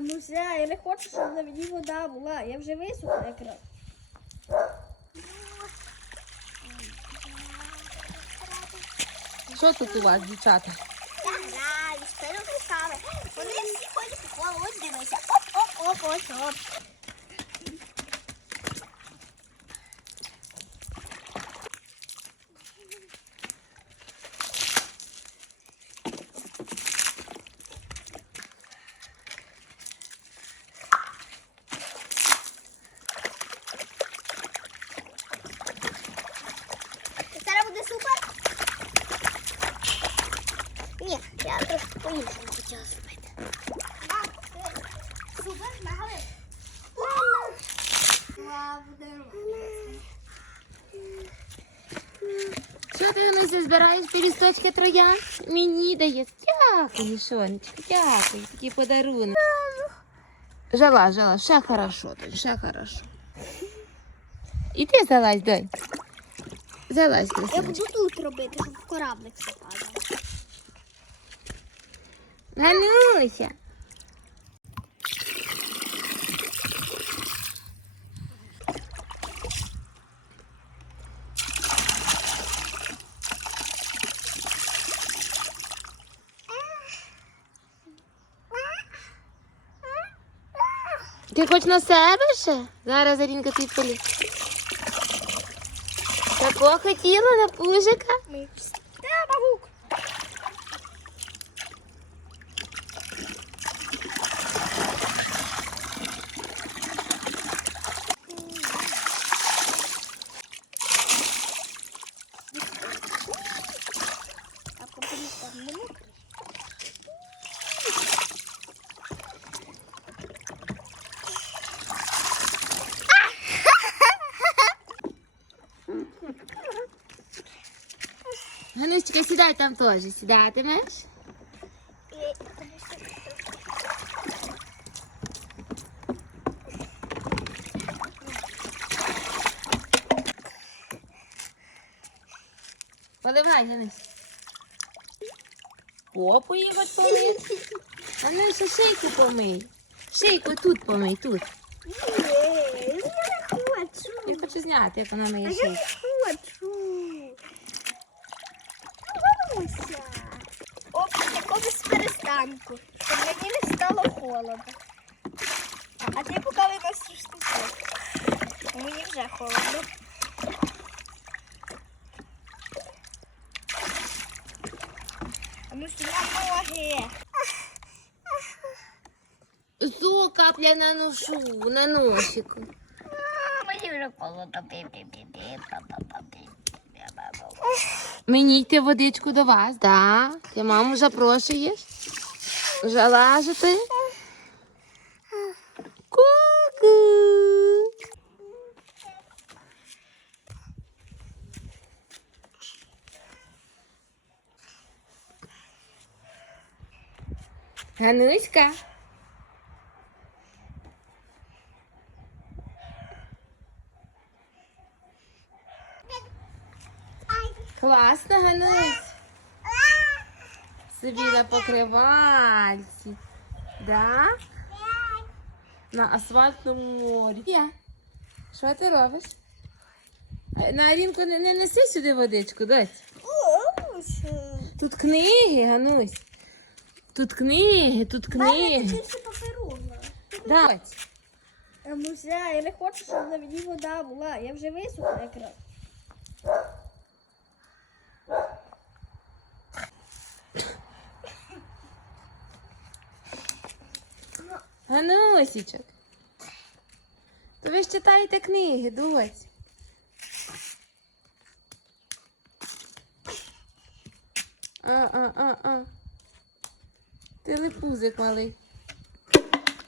Муся, я не хочу, щоб на мені вода була. Я вже висохла якраз. Що тут у вас, дівчата? Вони всі ходять по колу, ось дивися. Оп-оп-оп, ось оп. Зараз буде супер. Ні, я трохи Що ти Гануся, збираєш пілісточки троян? Мені даєш. Дякую, сонечко, дякую. Такий подарунок. Жала, жала, ще хорошо, тут, ще хорошо. І ти залазь, дай. Залазь, Я буду тут робити, щоб в кораблик падало. Гануся. Ти хоч на себе ще? Зараз Арінка ти полі. Такого хотіла на пужика? Та, бабук. Ганусечка, сідай там теж. Сідатимеш? Поливай, Ганусь. Попу її помий. Гануся, шийку помий. Шийку тут помий, тут. Ні, я не хочу. Я хочу зняти, як вона А миє я не хочу. Бабуся. Оп, якогось перестанку, щоб мені не стало холодно. А ти поки виносиш штучок. Мені вже холодно. А ну що на ноги. Зо капля на ношу, на носику. Мені вже холодно. Пі-пі-пі-пі, па-па-па-пі. Мені йти водичку до вас, да? Ти маму запрошуєш? Вже лажити? Ку-ку. Гануська. Класно, Ганусь. Собі на покривальці. Да? На асфальтному морі. Я. Що ти робиш? На Арінку не, не неси сюди водичку, дось. Тут книги, Ганусь. Тут книги, тут книги. Більше. Дать. Муся, я не хочу, щоб на мені вода була. Я вже висохла якраз. Ганусічок. То ви ж читаєте книги, дось. А, а, а, а. Телепузик малий.